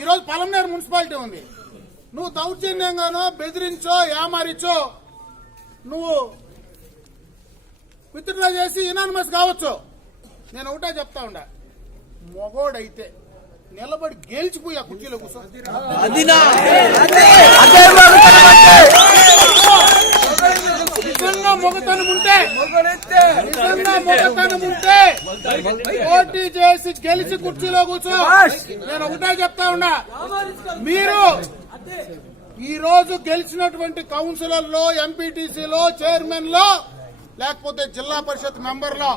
ఈరోజు పలమనేరు మున్సిపాలిటీ ఉంది. నువ్వు దౌర్జన్యంగానో బెదిరించో ఏమారిచో నువ్వు విత్డ్రా చేసి ఇనానిమస్ కావచ్చు. నేను ఒకటే చెప్తా ఉండా. మొగోడైతే నిలబడి గెలిచిపోయి ఆ కుర్చీలో కూర్చో. నిజంగా మొగతనం ఉంటే నిజంగా మొగతనం ఉంటే పోటీ చేసి గెలిచి కుర్చీలో కూర్చో. నేను ఒకటే చెప్తా ఉన్నా. మీరు ఈ రోజు గెలిచినటువంటి కౌన్సిలర్లో ఎంపీటీసీలో చైర్మన్లో లేకపోతే జిల్లా పరిషత్ మెంబర్లో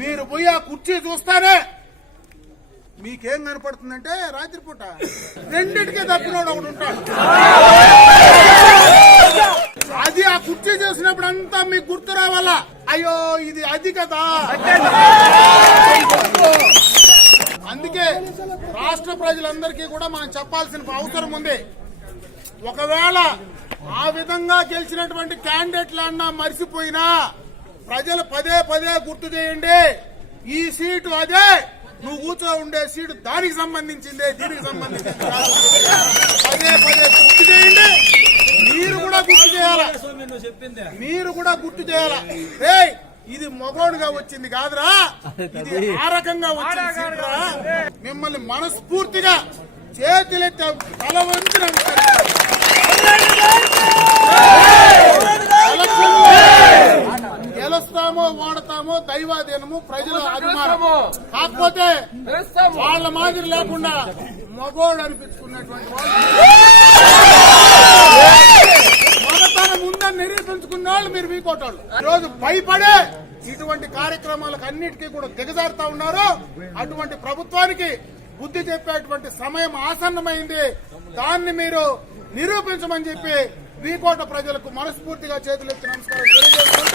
మీరు పోయి ఆ కుర్చీ చూస్తానే మీకేం కనపడుతుందంటే రాత్రిపూట రెండింటికి తప్పినోడు ఒకడు ఉంటాడు అది ఆ కుర్చీ చేసినప్పుడు అంతా మీకు గుర్తు రావాలా అయ్యో ఇది అది కదా. అందుకే రాష్ట్ర ప్రజలందరికీ కూడా మనం చెప్పాల్సిన అవసరం ఉంది. ఒకవేళ ఆ విధంగా గెలిచినటువంటి క్యాండిడేట్లన్నా మర్చిపోయినా ప్రజలు పదే పదే గుర్తు చేయండి ఈ సీటు అదే నువ్వు కూర్చో ఉండే సీటు దానికి సంబంధించిందే దీనికి సంబంధించింది పదే పదే గుర్తు చేయండి మీరు కూడా గుర్తు చేయాలా మీరు కూడా గుర్తు చేయాలా? ఏయ్ ఇది మగోడుగా వచ్చింది కాదురా. ఇది ఆ రకంగా వచ్చింది. మిమ్మల్ని మనస్ఫూర్తిగా చేతులెత్తి తల గెలుస్తామో ఓడతామో దైవాధీనము ప్రజల అభిమానము కాకపోతే వాళ్ళ మాదిరి లేకుండా మగోడు అనిపించుకున్నటువంటి వాళ్ళు మగతనం ఉందని వాళ్ళు మీరు మీకోటోళ్ళు ఈరోజు భయపడే ఇటువంటి కార్యక్రమాలకు అన్నిటికీ కూడా దిగజారుతా ఉన్నారు. అటువంటి ప్రభుత్వానికి బుద్ధి చెప్పేటువంటి సమయం ఆసన్నమైంది. దాన్ని మీరు నిరూపించమని చెప్పి వీకోట ప్రజలకు మనస్ఫూర్తిగా చేతులెత్తి నమస్కారం